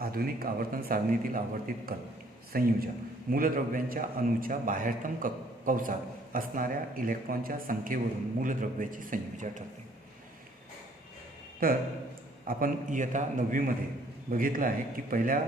आधुनिक आवर्तन सारणीतील आवर्तित कल संयोजन मूलद्रव्यांच्या अणूच्या बाह्यतम कवचात असणाऱ्या इलेक्ट्रॉनच्या संख्येवरून मूलद्रव्याची संयोजन ठरते। तर आपण इयत्ता 9वीमध्ये बघितलं आहे की पहिल्या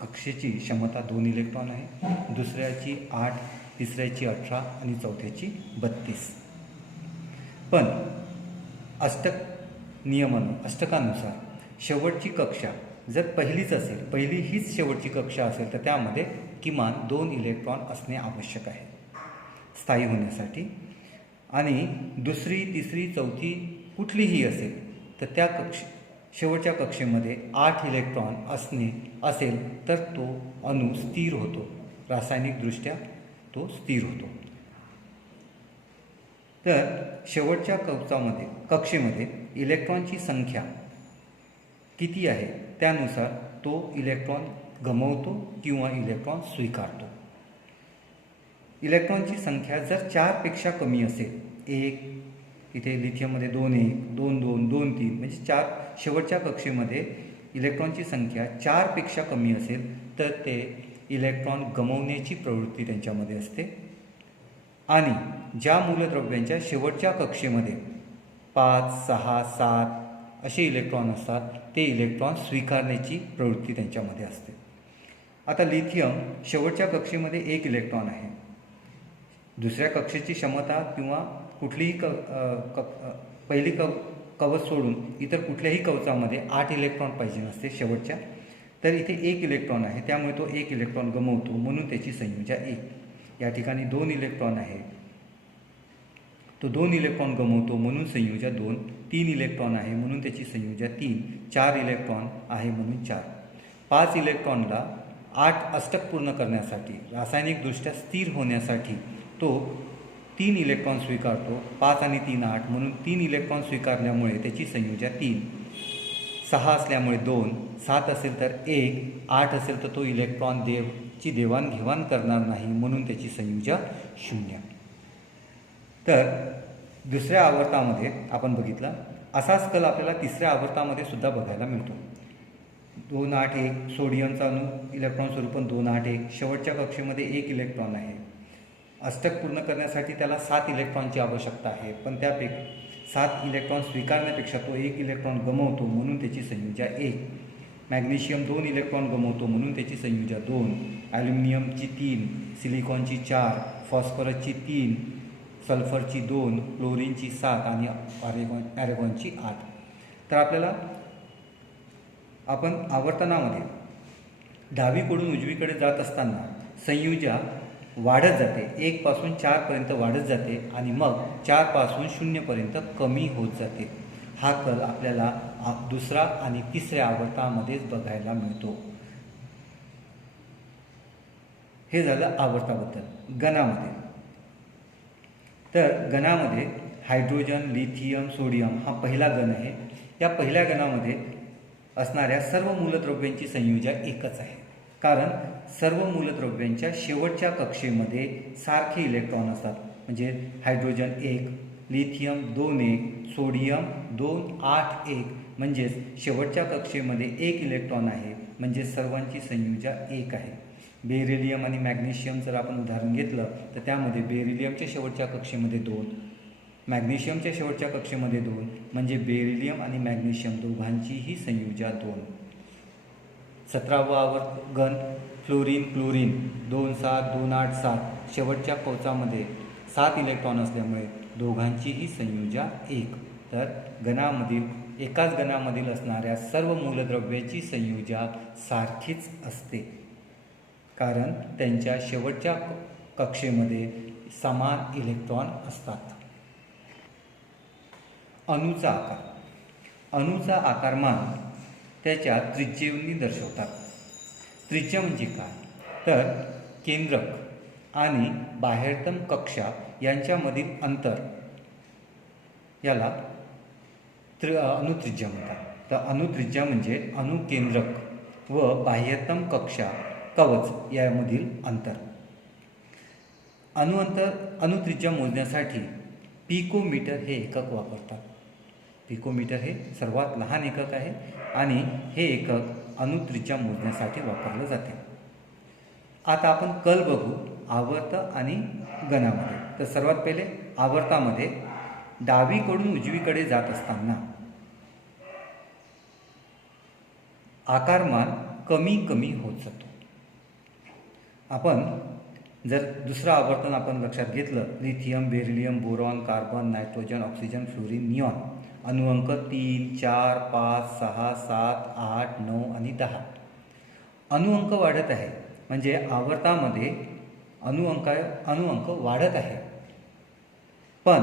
कक्षेची क्षमता 2 इलेक्ट्रॉन आहे, दुसऱ्याची 8, तिसऱ्याची 18 आणि चौथ्याची 32। पण अष्टकानुसार शेवटची कक्षा जर पहिलीच असेल, पहिली हीच शेवटची कक्षा असेल, तर त्यामध्ये किमान 2 इलेक्ट्रॉन असणे आवश्यक आहे स्थायी होण्यासाठी। आणि दुसरी, तिसरी, चौथी कुठलीही असेल तर त्या शेवटच्या कक्षेमध्ये 8 इलेक्ट्रॉन असेल तर तो अणू स्थिर होतो, रासायनिकदृष्ट्या तो स्थिर होतो। तर शेवटच्या कक्षेमध्ये इलेक्ट्रॉनची संख्या किती आहे त्यानुसार तो इलेक्ट्रॉन गमावतो किंवा इलेक्ट्रॉन स्वीकारतो। इलेक्ट्रॉनची संख्या जर 4 पेक्षा कमी असेल, 1 इथे लिथियममध्ये 2 1 2 2 2 3 म्हणजे शेवटच्या कक्षेमध्ये इलेक्ट्रॉनची संख्या 4 पेक्षा कमी असेल तर ते इलेक्ट्रॉन गमावण्याची प्रवृत्ती त्यांच्यामध्ये असते। आणि ज्या मूलद्रव्यांच्या शेवटच्या कक्षेमध्ये 5 6 7 असे इलेक्ट्रॉन असतात ते इलेक्ट्रॉन स्वीकारण्याची प्रवृत्ती त्यांच्यामध्ये असते। आता लिथियम शेवटच्या कक्षेमध्ये 1 इलेक्ट्रॉन आहे, दुसऱ्या कक्षेची क्षमता किंवा कुठलीही पहिली कवच सोडून इतर कुठल्याही कवचामध्ये 8 इलेक्ट्रॉन पाहिजे नसते शेवटच्या, तर इथे 1 इलेक्ट्रॉन आहे, त्यामुळे तो 1 इलेक्ट्रॉन गमावतो म्हणून त्याची संयोजा 1। या ठिकाणी 2 इलेक्ट्रॉन आहे, तो 2 इलेक्ट्रॉन गमावतो म्हणून संयोजा 2। 3 इलेक्ट्रॉन आहे म्हणून त्याची संयोजा 3। 4 इलेक्ट्रॉन आहे म्हणून 4। 5 इलेक्ट्रॉनला 8 अष्टक पूर्ण करण्यासाठी, रासायनिकदृष्ट्या स्थिर होण्यासाठी तो 3 इलेक्ट्रॉन स्वीकारतो। 5 आणि 3 8 म्हणून 3 इलेक्ट्रॉन स्वीकारल्यामुळे त्याची संयोजा 3। 6 असल्यामुळे 2, 7 असेल तर 1, 8 असेल तर तो इलेक्ट्रॉन ची देवाणघेवाण करणार नाही म्हणून त्याची संयोजा 0। तर दुसऱ्या आवर्तामध्ये आपण बघितला असाच कल आपल्याला तिसऱ्या आवर्तामध्ये सुद्धा बघायला मिळतो। 2 8 1 सोडियमचा अणू इलेक्ट्रॉन स्वरूपात 2 8 1 शेवटच्या कक्षेमध्ये 1 इलेक्ट्रॉन आहे, अष्टक पूर्ण करण्यासाठी त्याला 7 इलेक्ट्रॉनची आवश्यकता आहे, पण त्यापैकी 7 इलेक्ट्रॉन स्वीकारण्यापेक्षा तो 1 इलेक्ट्रॉन गमावतो म्हणून त्याची संयोजा 1। मॅग्नेशियम 2 इलेक्ट्रॉन गमावतो म्हणून त्याची संयोजा 2। ॲल्युमिनियमची 3, सिलिकॉनची 4, फॉस्फरसची 3, सल्फरची 2, क्लोरीनची 7 आणि ॲरेगॉनची 8। तर आपण आवर्तनामध्ये डावीकडून उजवीकडे जात असताना संयोजा वाढत जाते, 1 पासून 4 पर्यंत वाढत जाते आणि मग 4 पासून 0 पर्यंत कमी होत जाते। हा कल आपल्याला दुसरा आणि तिसऱ्या आवर्तामध्येच बघायला मिळतो। हे झालं आवर्ताबद्दल। गणामध्ये तर गणामध्ये हायड्रोजन, लिथियम, सोडियम हा पहिला गण आहे। या पहिल्या गणामध्ये असणाऱ्या सर्व मूलद्रव्यांची संयोजा एकच आहे, कारण सर्व मूलद्रव्यांच्या शेवटच्या कक्षेमध्ये सारखे इलेक्ट्रॉन असतात। म्हणजे हायड्रोजन 1, लिथियम 2 1, सोडियम 2 8 1 म्हणजेच शेवटच्या कक्षेमध्ये 1 इलेक्ट्रॉन आहे, म्हणजे सर्वांची संयोजा 1 आहे। बेरिलियम आणि मॅग्नेशियम जर आपण उदाहरण घेतलं तर त्यामध्ये बेरिलियमच्या शेवटच्या कक्षेमध्ये 2, मॅग्नेशियमच्या शेवटच्या कक्षेमध्ये 2, म्हणजे बेरिलियम आणि मॅग्नेशियम दोघांचीही संयोजा 2। 17वा गण फ्लोरीन, क्लोरीन 2 7 2 8 7 शेवटच्या कवचामध्ये 7 इलेक्ट्रॉन असल्यामुळे दोघांचीही संयोजा 1। तर एकाच गणामधील असणाऱ्या सर्व मूलद्रव्याची संयोजा सारखीच असते, कारण त्यांच्या शेवटच्या कक्षेमध्ये समान इलेक्ट्रॉन असतात। अणूचा आकारमान त्याच्या त्रिज्येने दर्शवतात। त्रिज्या म्हणजे काय, तर केंद्रक आणि बाह्यतम कक्षा यांच्यामधील अंतर याला अणुत्रिज्या म्हणतात। तर अणुत्रिज्या म्हणजे अणुकेंद्रक व बाह्यतम कक्षा कवच यामधील अंतर। अणुत्रिज्या मोजण्यासाठी पिकोमीटर हे एकक वापरतात। पिकोमीटर हे सर्वात लहान एकक आहे आणि हे एकक अणुत्रिज्या मोजण्यासाठी वापरलं जाते. आता आपण कल बघू आवर्त आणि गणामध्ये. तर सर्वात पहिले आवर्तामध्ये डावीकडून उजवीकडे जात असताना आकारमान कमी कमी होत जातो. आपण जर दुसरं आवर्तन आपण लक्षात घेतलं, lithium, beryllium, boron, carbon, nitrogen, oxygen, fluorine, neon, अणुअंक 3, 4, 5, 6, 7, 8, 9 आणि 10. अणुअंक वाढत आहे म्हणजे आवर्तामध्ये अणुअंक वाढत आहे. पण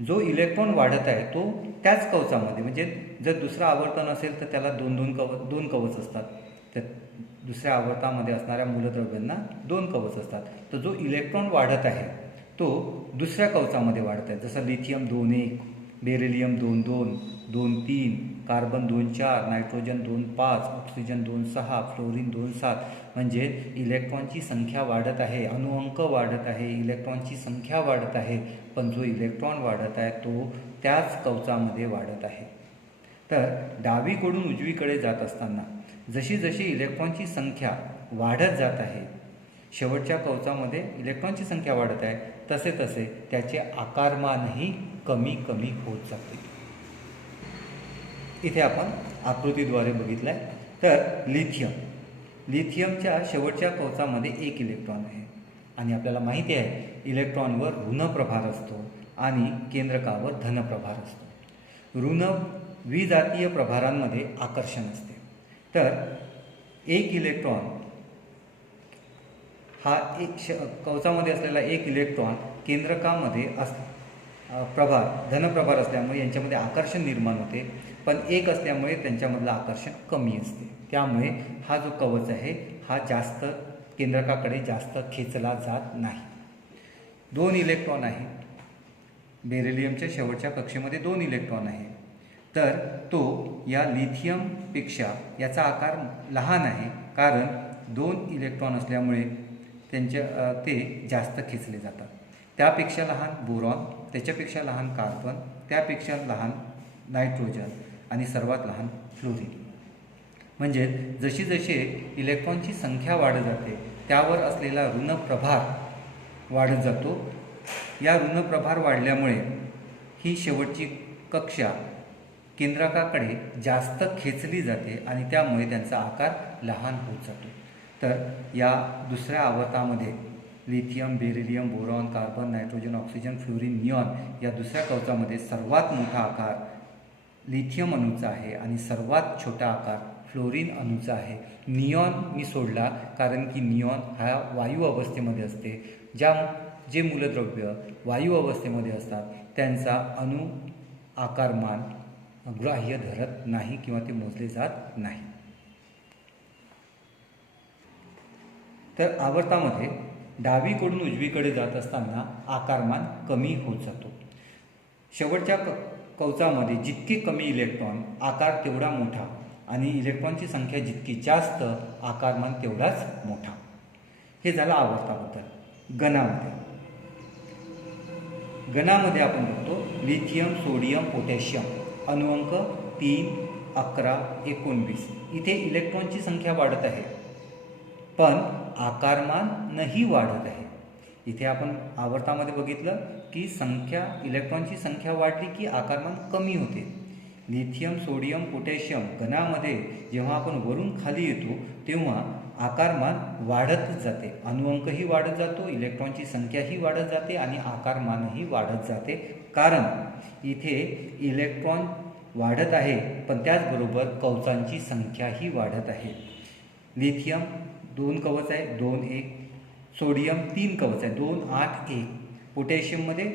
जो इलेक्ट्रॉन वाढत आहे तो त्याच कवचामध्ये, म्हणजे जर दुसरं आवर्तन असेल तर त्याला दोन कवच असतात. तर दुसऱ्या आवर्तामध्ये असणाऱ्या मूलद्रव्यांना 2 कवच असतात. तर जो इलेक्ट्रॉन वाढत आहे तो दुसऱ्या कवचामध्ये वाढत आहे. जसं lithium 2,1, beryllium 2,2, 2,3, carbon 2,4, nitrogen 2,5, oxygen 2,6, fluorine 2,7. म्हणजे इलेक्ट्रॉनची संख्या वाढत आहे, अणुअंक वाढत आहे, इलेक्ट्रॉनची संख्या वाढत आहे, पण जो इलेक्ट्रॉन वाढत आहे तो त्याच कवचामध्ये वाढत आहे. तर डावीकडून उजवीकडे जात असताना जशी जशी इलेक्ट्रॉनची संख्या वाढत जात आहे, शेवटच्या कवचामध्ये इलेक्ट्रॉनची संख्या वाढत आहे, तसे तसे त्याचे आकारमानही कमी कमी होत जाते. इथे आपण आकृतीद्वारे बघितलं आहे. तर लिथियमच्या शेवटच्या कवचामध्ये 1 इलेक्ट्रॉन आहे आणि आपल्याला माहिती आहे इलेक्ट्रॉनवर ऋण प्रभार असतो आणि केंद्रकावर धन प्रभार असतो. ऋण द्विजातीय प्रभारांमध्ये आकर्षण असते. तर 1 इलेक्ट्रॉन हा कवचामध्ये असलेला 1 इलेक्ट्रॉन केंद्रकामध्ये धनप्रभार असल्यामुळे यांच्यामध्ये आकर्षण निर्माण होते, पण 1 असल्यामुळे त्यांच्यामधलं आकर्षण कमी असते. त्यामुळे हा जो कवच आहे हा जास्त केंद्रकाकडे जास्त खेचला जात नाही. 2 इलेक्ट्रॉन आहे. बेरिलियमच्या शेवटच्या कक्षेमध्ये 2 इलेक्ट्रॉन आहे. तर तो या लिथियमपेक्षा याचा आकार लहान आहे, कारण 2 इलेक्ट्रॉन असल्यामुळे ते जास्त खेचले जातात. त्यापेक्षा लहान बोरॉन, त्याच्यापेक्षा लहान कार्बन, त्यापेक्षा लहान नायट्रोजन आणि सर्वात लहान फ्लोरीन. म्हणजे जशी जशी इलेक्ट्रॉनची संख्या वाढत जाते त्यावर असलेला ऋण प्रभार वाढत जातो. या ऋण प्रभार वाढल्यामुळे ही शेवटची कक्षा केंद्रकाकडे जास्त खेचली जाते आणि त्यामुळे त्यांचा आकार लहान होत जातो. तर या दुसऱ्या आवर्तामध्ये lithium, beryllium, boron, carbon, nitrogen, oxygen, fluorine, neon या दुसऱ्या कवचामध्ये सर्वात मोठा आकार लिथियम अणूचा आहे आणि सर्वात छोटा आकार फ्लोरीन अणूचा आहे. निऑन मी सोडला कारण की निऑन हा वायू अवस्थेमध्ये असते. जे मूलद्रव्य वायू अवस्थेमध्ये असतात त्यांचा अणु आकारमान ग्राह्य धरत नाही किंवा ते मोजले जात नाही. तर आवर्तामध्ये डावीकडून उजवीकडे जात असताना आकारमान कमी होत जातो. शेवटच्या कवचामध्ये जितके कमी इलेक्ट्रॉन आकार तेवढा मोठा आणि इलेक्ट्रॉनची संख्या जितकी जास्त आकारमान तेवढाच मोठा. हे झालं आवर्ताबद्दल. गणामध्ये आपण बघतो लिथियम, सोडियम, पोटॅशियम, अणुअंक 3, 11, 19. इथे इलेक्ट्रॉनची संख्या वाढत आहे पण आकारमान नाही वाढत आहे. इथे आपण आवर्तामध्ये बघितलं की इलेक्ट्रॉनची संख्या वाढली की आकारमान कमी होते. लिथियम, सोडियम, पोटॅशियम गणामध्ये जेव्हा आपण वरून खाली येतो तेव्हा आकारमान वाढतच जाते, अणुअंकही वाढत जातो, इलेक्ट्रॉनची संख्याही वाढत जाते आणि आकारमानही वाढत जाते. कारण इथे इलेक्ट्रॉन वाढत आहे पण त्याचबरोबर कवचांची संख्याही वाढत आहे. लिथियम 2 कवच आहे 2,1, सोडियम 3 कवच आहे 2,8,1, पोटॅशियममध्ये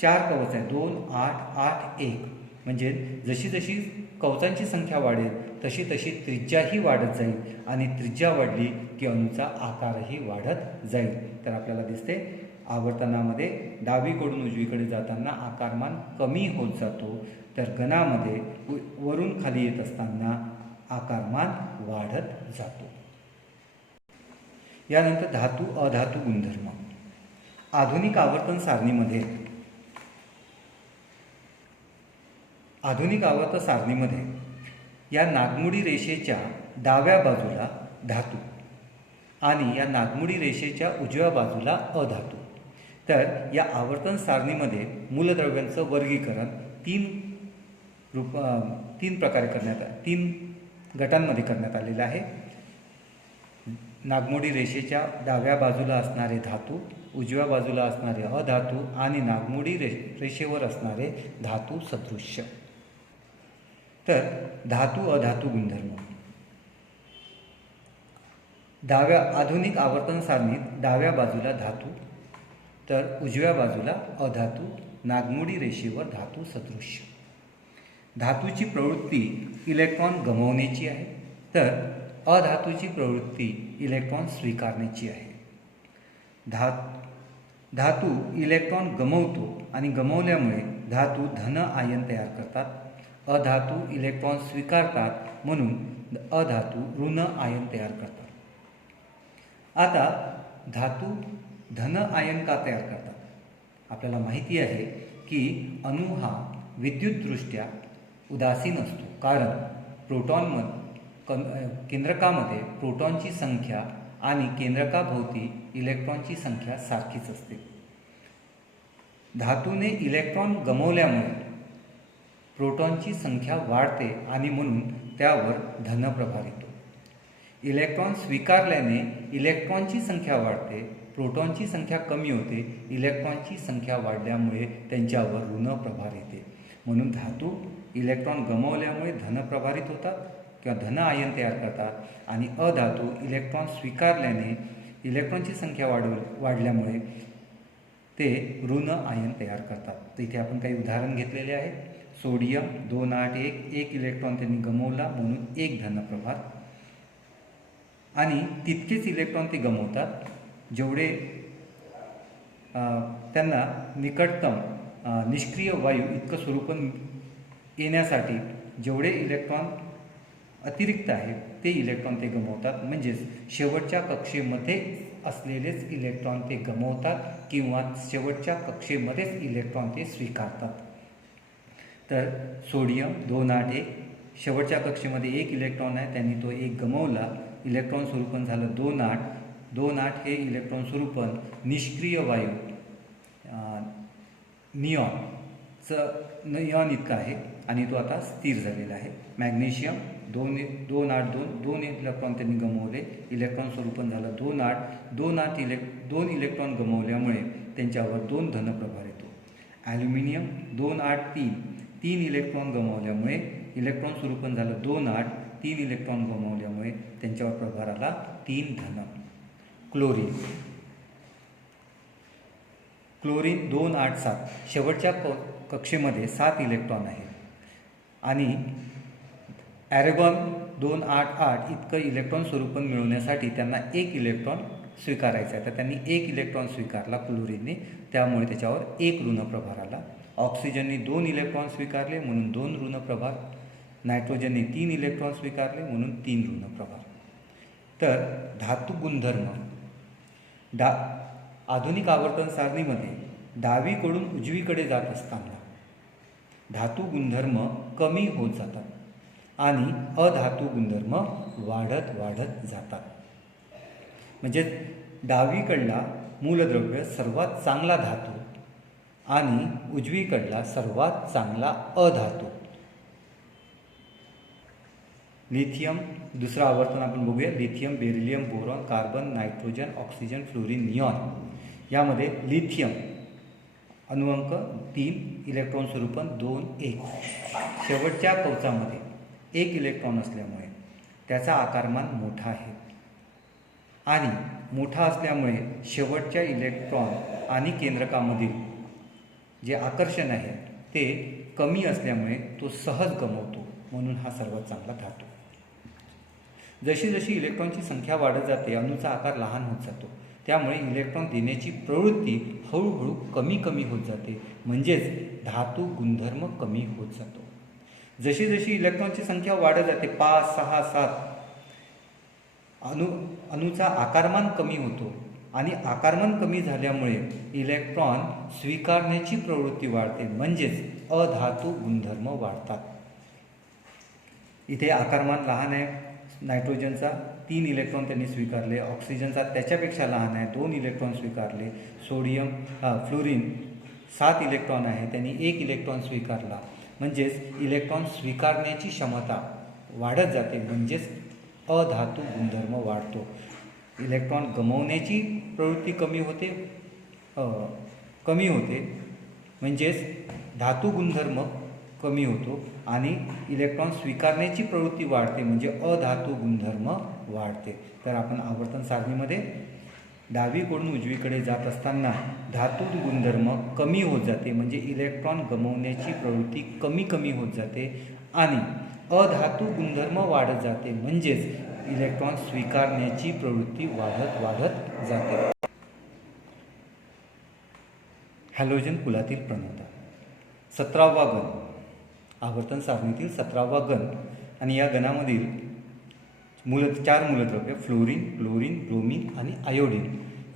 4 कवच आहे 2,8,8,1. म्हणजे जशी जशी कवचांची संख्या वाढेल तशी तशी त्रिज्याही वाढत जाईल आणि त्रिज्या वाढली की अणूचा आकारही वाढत जाईल. तर आपल्याला दिसते आवर्तनामध्ये डावीकडून उजवीकडे जाताना आकारमान कमी होत जातो, तर गणामध्ये वरून खाली येत असताना आकारमान वाढत जातो. यानंतर धातू अधातू गुणधर्म. आधुनिक आवर्तन सारणीमध्ये या नागमोडी रेषेच्या डाव्या बाजूला धातू आणि या नागमोडी रेषेच्या उजव्या बाजूला अधातू. तर या आवर्तन सारणीमध्ये मूलद्रव्यांचं वर्गीकरण तीन गटांमध्ये करण्यात आलेलं आहे. नागमोडी रेषेच्या डाव्या बाजूला असणारे धातू, उजव्या बाजूला असणारे अधातू आणि नागमोडी रेषेवर असणारे धातू सदृश्य. तर धातू अधातू गुणधर्म. आधुनिक आवर्तन सारणीत डाव्या बाजूला धातू तर उजव्या बाजूला अधातू, नागमोडी रेषेवर धातू सदृश्य. धातूची प्रवृत्ती इलेक्ट्रॉन गमावण्याची आहे, तर अधातूची प्रवृत्ती इलेक्ट्रॉन स्वीकारण्याची आहे. धातू इलेक्ट्रॉन गमावतो आणि गमावल्यामुळे धातू धन आयन तयार करतात. अधातू इलेक्ट्रॉन स्वीकारतात म्हणून अधातू ऋण आयन तयार करतात. आता धातू धन आयन का तयार करतात? आपल्याला माहिती आहे की अणू हा विद्युतदृष्ट्या उदासीन असतो, कारण केंद्रकामध्ये प्रोटॉनची संख्या आणि केंद्रकाभोवती इलेक्ट्रॉनची संख्या सारखीच असते. धातूने इलेक्ट्रॉन गमावल्यामुळे प्रोटॉनची संख्या वाढते आणि म्हणून त्यावर धनप्रभार येतो. इलेक्ट्रॉन स्वीकारल्याने इलेक्ट्रॉनची संख्या वाढते, प्रोटॉनची संख्या कमी होते. इलेक्ट्रॉनची संख्या वाढल्यामुळे त्यांच्यावर ऋण प्रभार येते. म्हणून धातू इलेक्ट्रॉन गमावल्यामुळे धनप्रभारित होतात किंवा धन आयन तयार करतात आणि अधातू इलेक्ट्रॉन स्वीकारल्याने इलेक्ट्रॉनची संख्या वाढल्यामुळे ते ऋण आयन तयार करतात. तर इथे आपण काही उदाहरण घेतलेले आहे. सोडियम 281 एक इलेक्ट्रॉन त्यांनी गमावला म्हणून एक धनप्रभार, आणि तितकेच इलेक्ट्रॉन ते गमावतात जेवढे त्यांना निकटतम निष्क्रिय वायू इतकं स्वरूपन येण्यासाठी जेवढे इलेक्ट्रॉन अतिरिक्त आहेत ते इलेक्ट्रॉन ते गमावतात. म्हणजेच शेवटच्या कक्षेमध्ये असलेलेच इलेक्ट्रॉन ते गमावतात किंवा शेवटच्या कक्षेमध्येच इलेक्ट्रॉन ते स्वीकारतात. तर सोडियम 281 शेवटच्या कक्षेमध्ये एक इलेक्ट्रॉन आहे, त्यांनी तो एक गमावला. इलेक्ट्रॉन स्वरूपन झालं 2.8 हे इलेक्ट्रॉन स्वरूपन निष्क्रिय वायू निऑन इतका आहे आणि तो आता स्थिर झालेला आहे. मॅग्नेशियम 2 इलेक्ट्रॉन त्यांनी गमावले. इलेक्ट्रॉन स्वरूपन झालं 2 इलेक्ट्रॉन गमावल्यामुळे त्यांच्यावर 2 धनप्रभार येतो. ॲल्युमिनियम 283 इलेक्ट्रॉन गमावल्यामुळे इलेक्ट्रॉन स्वरूपन झालं 3 इलेक्ट्रॉन गमावल्यामुळे त्यांच्यावर प्रभार आला 3 धन. क्लोरीन 287 शेवटच्या कक्षेमध्ये 7 इलेक्ट्रॉन आहेत आणि ॲरेगॉन 288 इतकं इलेक्ट्रॉन स्वरूपन मिळवण्यासाठी त्यांना 1 इलेक्ट्रॉन स्वीकारायचा आहे. तर त्यांनी 1 इलेक्ट्रॉन स्वीकारला क्लोरीनने, त्यामुळे त्याच्यावर 1 ऋणप्रभार आला. ऑक्सिजनने 2 इलेक्ट्रॉन स्वीकारले म्हणून 2 ऋणप्रभार. नायट्रोजनने 3 इलेक्ट्रॉन स्वीकारले म्हणून 3 ऋणप्रभार. तर धातू गुणधर्म आधुनिक आवर्तन सारणीमध्ये डावीकडून उजवीकडे जात असताना धातू गुणधर्म कमी होत जातात आणि अधातू गुणधर्म वाढत जातात. म्हणजे डावीकडला मूलद्रव्य सर्वात चांगला धातू आणि उजवीकडला सर्वात चांगला अधातू. लिथियम दुसरं आवर्तन आपण बघूया. Lithium, beryllium, boron, carbon, nitrogen, oxygen, fluorine, neon. यामध्ये लिथियम अणुअंक 3, इलेक्ट्रॉन स्वरूपन 2, 1. शेवटच्या कवचामध्ये 1 इलेक्ट्रॉन असल्यामुळे त्याचा आकारमान मोठा आहे आणि मोठा असल्यामुळे शेवटच्या इलेक्ट्रॉन आणि केंद्रकामधील जे आकर्षण आहे ते कमी असल्यामुळे तो सहज गमावतो, म्हणून हा सर्वात चांगला धातू. जशी जशी इलेक्ट्रॉनची संख्या वाढत जाते अणूचा आकार लहान होत जातो, त्यामुळे इलेक्ट्रॉन देण्याची प्रवृत्ती हळूहळू कमी होत जाते, म्हणजेच धातू गुणधर्म कमी होत जातो. जशी जशी इलेक्ट्रॉनची संख्या वाढत जाते 5, 6, 7 अणूचा आकारमान कमी होतो आणि आकारमान कमी झाल्यामुळे इलेक्ट्रॉन स्वीकारण्याची प्रवृत्ती वाढते, म्हणजेच अधातू गुणधर्म वाढतात. इथे आकारमान लहान आहे, नायट्रोजनचा 3 इलेक्ट्रॉन त्यांनी स्वीकारले, ऑक्सिजनचा त्याच्यापेक्षा लहान आहे 2 इलेक्ट्रॉन स्वीकारले, फ्लोरीन 7 इलेक्ट्रॉन आहे त्यांनी 1 इलेक्ट्रॉन स्वीकारला. म्हणजेच इलेक्ट्रॉन स्वीकारण्याची क्षमता वाढत जाते, म्हणजेच अधातू गुणधर्म वाढतो. इलेक्ट्रॉन गमावण्याची प्रवृत्ती कमी होते म्हणजेच धातू गुणधर्म कमी होतो आणि इलेक्ट्रॉन स्वीकारण्याची प्रवृत्ती वाढते म्हणजे अधातू गुणधर्म वाढते. तर आपण आवर्तन सारणीमध्ये डावीकडून उजवीकडे जात असताना धातू गुणधर्म कमी होत जाते म्हणजे इलेक्ट्रॉन गमावण्याची प्रवृत्ती कमी होत जाते आणि अधातू गुणधर्म वाढत जाते म्हणजेच इलेक्ट्रॉन स्वीकारण्याची प्रवृत्ती वाढत जाते. हॅलोजन कुलातील प्रणवता 17वा गण, आवर्तन सारणीतील 17वा गण आणि या गणामधील 4 मूलद्रव्य फ्लोरीन, क्लोरीन, ब्रोमीन आणि आयोडीन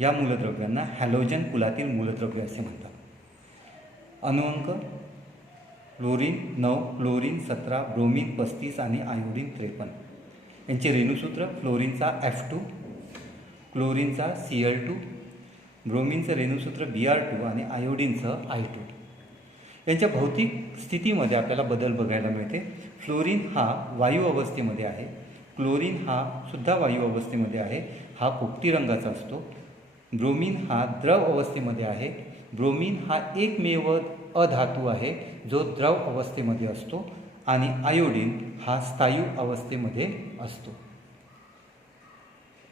या मूलद्रव्यांना हॅलोजन कुलातील मूलद्रव्य असे म्हणतात. अणुअंक फ्लोरीन 9, क्लोरीन 17, ब्रोमीन 35 आणि आयोडीन 53. यांचे रेणुसूत्र फ्लोरीनचा F2, क्लोरीनचा Cl2, ब्रोमीनचं रेणुसूत्र Br2 आणि आयोडीनचं I2. यांच्या भौतिक स्थितीमध्ये आपल्याला बदल बघायला मिळते. फ्लोरीन हा वायू अवस्थेमध्ये आहे, क्लोरीन हा सुद्धा वायू अवस्थेमध्ये आहे, हा पोपटी रंगाचा असतो. ब्रोमीन हा द्रव अवस्थेमध्ये आहे, ब्रोमीन हा एकमेव अधातू आहे जो द्रव अवस्थेमध्ये असतो आणि आयोडीन हा स्थायू अवस्थेमध्ये असतो.